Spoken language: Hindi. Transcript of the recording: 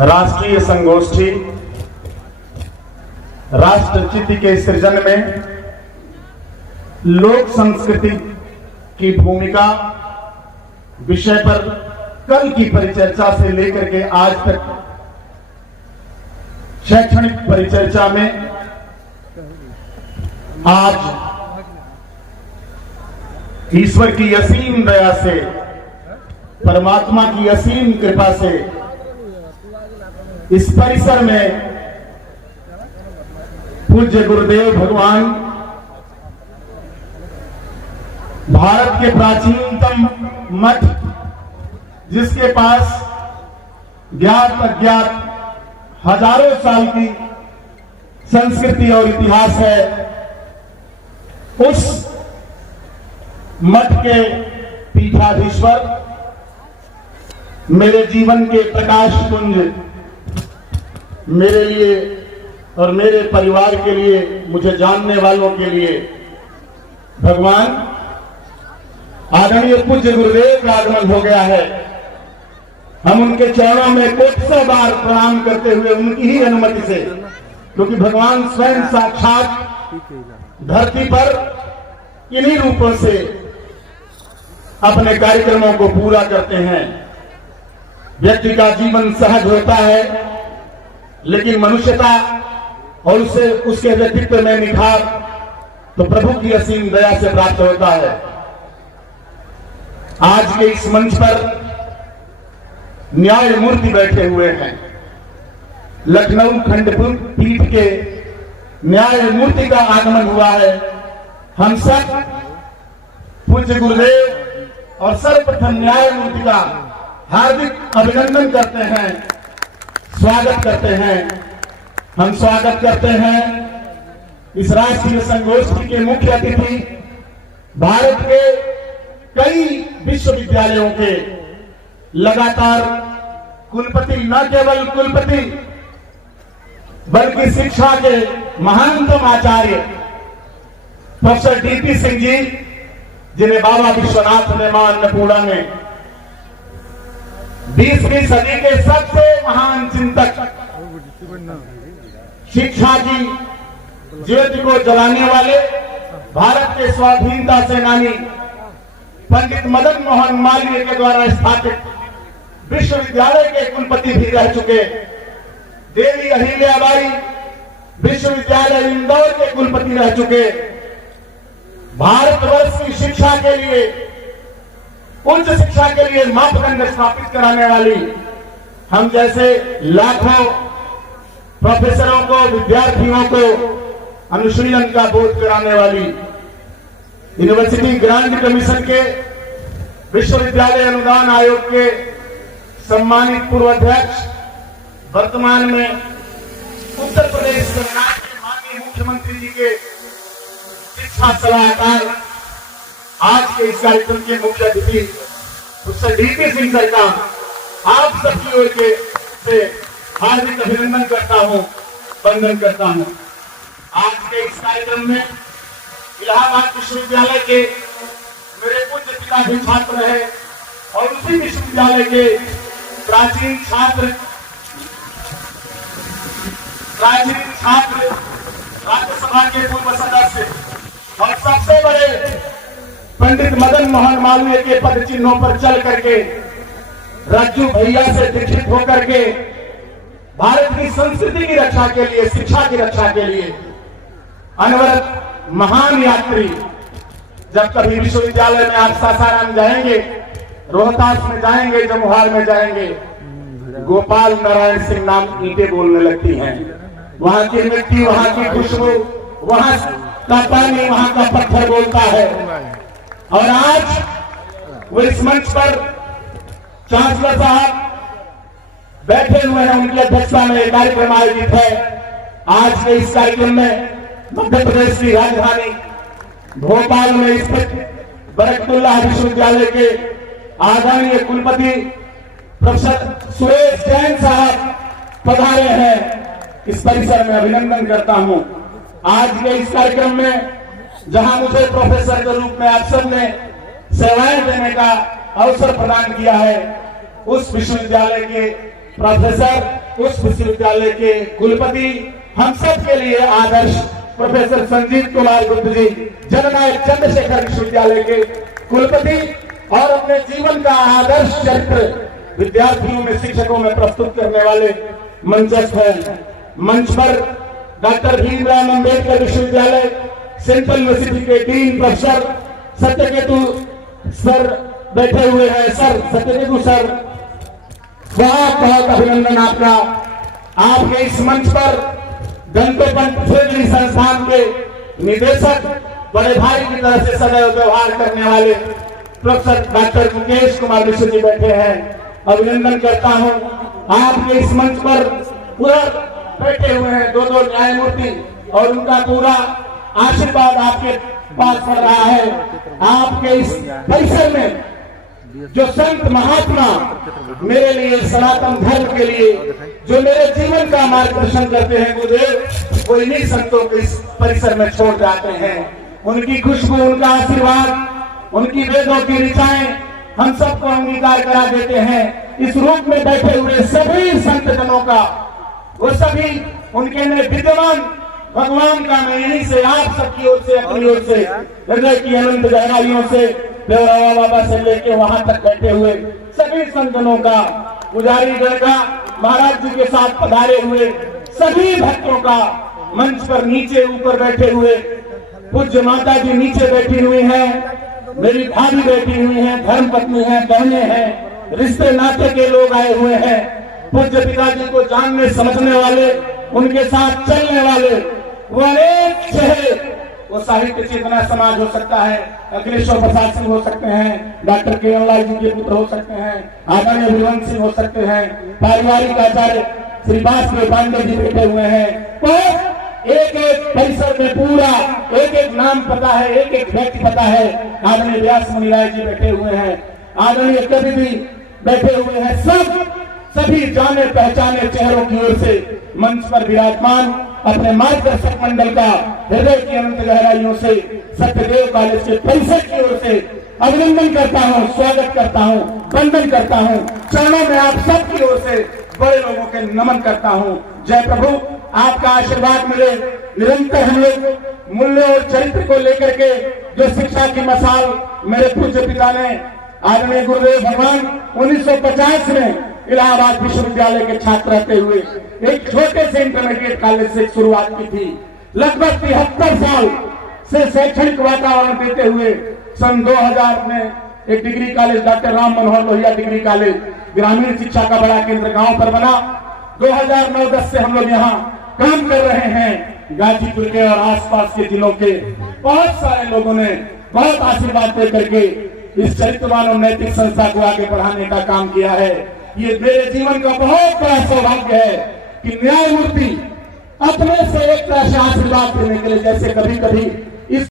राष्ट्रीय संगोष्ठी राष्ट्रचित्र के सृजन में लोक संस्कृति की भूमिका विषय पर कल की परिचर्चा से लेकर के आज तक शैक्षणिक परिचर्चा में आज ईश्वर की असीम दया से, परमात्मा की असीम कृपा से इस परिसर में पूज्य गुरुदेव भगवान भारत के प्राचीनतम मठ, जिसके पास ज्ञात अज्ञात हजारों साल की संस्कृति और इतिहास है, उस मठ के पीठाधीश्वर मेरे जीवन के प्रकाश पुंज, मेरे लिए और मेरे परिवार के लिए, मुझे जानने वालों के लिए भगवान आदरणीय पूज्य गुरुदेव का आगमन हो गया है। हम उनके चरणों में कोटि बार प्रणाम करते हुए उनकी ही अनुमति से, क्योंकि भगवान स्वयं साक्षात धरती पर इन्हीं रूपों से अपने कार्यक्रमों को पूरा करते हैं। व्यक्ति का जीवन सहज होता है, लेकिन मनुष्यता और उसके व्यक्तित्व में निखार तो प्रभु की असीम दया से प्राप्त होता है। आज के इस मंच पर न्याय मूर्ति बैठे हुए हैं। लखनऊ खंडपीठ के न्याय मूर्ति का आगमन हुआ है। हम सब पूज्य गुरुदेव और सर्वप्रथम न्याय मूर्ति का हार्दिक अभिनंदन करते हैं, स्वागत करते हैं। हम स्वागत करते हैं इस राष्ट्रीय संगोष्ठी के मुख्य अतिथि, भारत के कई विश्वविद्यालयों के लगातार कुलपति, न केवल कुलपति बल्कि शिक्षा के महानतम आचार्य प्रोफेसर डीपी सिंह जी, जिन्हें बाबा विश्वनाथ ने, मां अन्नपूर्णा ने 20वीं सदी के सबसे महान चिंतक, शिक्षा की ज्योति को जलाने वाले, भारत के स्वाधीनता सेनानी पंडित मदन मोहन मालवीय के द्वारा स्थापित विश्वविद्यालय के कुलपति भी रह चुके, देवी अहिल्याबाई विश्वविद्यालय इंदौर के कुलपति रह चुके, भारतवर्ष की शिक्षा के लिए, उच्च शिक्षा के लिए मापदंड स्थापित कराने वाली हम जैसे लाखों प्रोफेसरों को, विद्यार्थियों को अनुशीलन का बोध कराने वाली यूनिवर्सिटी ग्रांट कमीशन के, विश्वविद्यालय अनुदान आयोग के सम्मानित पूर्व अध्यक्ष, वर्तमान में उत्तर प्रदेश सरकार के माननीय मुख्यमंत्री जी के शिक्षा सलाहकार, आज के इस कार्यक्रम के मुख्य अतिथि प्रोफेसर डीपी सिंह सर का आप सबकी ओर से हार्दिक अभिनंदन करता हूं, वंदन करता हूं। आज के इस कार्यक्रम में इलाहाबाद विश्वविद्यालय के मेरे पूज्य पिता भी छात्र रहे और उसी विश्वविद्यालय के प्राचीन छात्र राज्यसभा के पूर्व सदस्य और सबसे बड़े पंडित मदन मोहन मालवीय के पद चिन्हों पर चल करके, रज्जू भैया से दीक्षित होकर के भारत की संस्कृति की रक्षा के लिए, शिक्षा की रक्षा के लिए अनवरत महान यात्री, जब कभी विश्वविद्यालय में आप सासाराम जाएंगे, रोहतास में जाएंगे, जमुहार में जाएंगे, गोपाल नारायण सिंह नाम ईंटें बोलने लगती हैं। वहां की मिट्टी, वहां की खुशबू, वहां का पानी, वहां का पत्थर बोलता है। और आज वो इस मंच पर चांसलर साहब बैठे हुए हैं, उनकी अध्यक्षता में कार्यक्रम आयोजित है। आज के इस कार्यक्रम में मध्य प्रदेश की राजधानी भोपाल में स्थित बरकतुल्लाह विश्वविद्यालय के आदरणीय कुलपति प्रोफेसर सुरेश जैन साहब पधारे हैं। इस परिसर में अभिनंदन करता हूं। आज के इस कार्यक्रम में जहां मुझे प्रोफेसर के रूप में आप सबने सेवाएं देने का अवसर प्रदान किया है, उस विश्वविद्यालय के प्रोफेसर उस विश्वविद्यालय के कुलपति, हम सब के लिए आदर्श प्रोफेसर संजीव कुमार गुप्त जी, जननायक चंद्रशेखर विश्वविद्यालय के कुलपति, और अपने जीवन का आदर्श चरित्र विद्यार्थियों में, शिक्षकों में प्रस्तुत करने वाले मंचस्थ हैं। मंच पर डॉक्टर भीमराव अंबेडकर विश्वविद्यालय सेंट्रल यूनिवर्सिटी के डीन प्रोफेसर सत्यकेतु सर बैठे हुए हैं। सर सत्यकेतु सर, बहुत बहुत अभिनंदन आपका। आपके इस मंच पर गणतंत्र फ्रेंडली संस्थान के निदेशक, बड़े भाई की तरह से सदैव व्यवहार करने वाले प्रोफेसर डॉक्टर मुकेश कुमार मिश्र जी बैठे हैं। अभिनंदन करता हूं। आपके इस मंच पर पूरा बैठे हुए हैं दो न्यायमूर्ति, और उनका पूरा आशीर्वाद आपके पास पड़ रहा है। आपके इस परिसर में जो संत महात्मा मेरे लिए, सनातन धर्म के लिए, जो मेरे जीवन का मार्गदर्शन करते हैं गुरुदेव, वो इन्हीं संतों को इस परिसर में छोड़ जाते हैं। उनकी खुशबू, उनका आशीर्वाद, उनकी वेदों की ऋचाएं हम सबको अंगीकार करा देते हैं। इस रूप में बैठे हुए सभी संत जनों का, वो सभी उनके में विद्यमान भगवान का मैं यहीं से आप सबकी ओर से, अपनी ओर से, हृदय की अनंत गहराइयों से, देवरावा बाबा से लेके वहां तक बैठे हुए सभी संतनों का, पुजारी गण का, महाराज जी के साथ पधारे हुए सभी भक्तों का, मंच पर नीचे ऊपर बैठे हुए पूज्य माता जी नीचे बैठी हुई हैं, मेरी भाभी बैठी हुई हैं, धर्म पत्नी हैं, बहनें हैं, रिश्ते नाते के लोग आए हुए हैं, पूज्य पिताजी को जानने समझने वाले, उनके साथ चलने वाले, वो अनेक चेहरे, वो साहित्य चेतना समाज हो सकता है, अखिलेश्वर प्रसाद सिंह हो सकते हैं, डॉक्टर केवललाल जी के पुत्र हो सकते हैं, आदरणीय हरिवंश सिंह हो सकते हैं, पारिवारिक आचार्य श्री वासुदेव पांडे जी बैठे हुए हैं। तो एक एक परिसर में पूरा एक एक नाम पता है, एक एक व्यक्ति पता है। आदरणीय व्यास मुनि राय जी बैठे हुए हैं, आदरणीय कवि भी बैठे हुए हैं। सभी जाने पहचाने चेहरों की ओर से मंच पर विराजमान अपने मार्गदर्शक मंडल का हृदय की अनंत गहराइयों से सत्यदेव कॉलेज के परिसर की ओर से अभिनंदन करता हूं, स्वागत करता हूं, वंदन करता हूं। चरणों में आप सबकी ओर से बड़े लोगों के नमन करता हूं। जय प्रभु, आपका आशीर्वाद मिले निरंतर। हम लोग मूल्य और चरित्र को लेकर के जो शिक्षा की मसाल मेरे पूज्य पिता ने, आदरणीय गुरुदेव भगवान 1950 में इलाहाबाद विश्वविद्यालय के छात्र रहते हुए एक छोटे से इंटरमीडिएट कॉलेज से शुरुआत की थी। लगभग 73 साल से शैक्षणिक वातावरण देते हुए सन 2000 में एक degree college, doctor Ram Manohar Lohia degree college, ग्रामीण शिक्षा का बड़ा केंद्र गांव पर बना। 2009-10 से हम लोग यहाँ काम कर रहे हैं। गाजीपुर के और आसपास के जिलों के बहुत सारे लोगों ने बहुत आशीर्वाद दे करके इस चरित्रवान और नैतिक संस्था को आगे बढ़ाने का काम किया है। ये मेरे जीवन का बहुत बड़ा सौभाग्य है कि न्यायमूर्ति अपने से एक तरह से आशीर्वाद देने के लिए, जैसे कभी कभी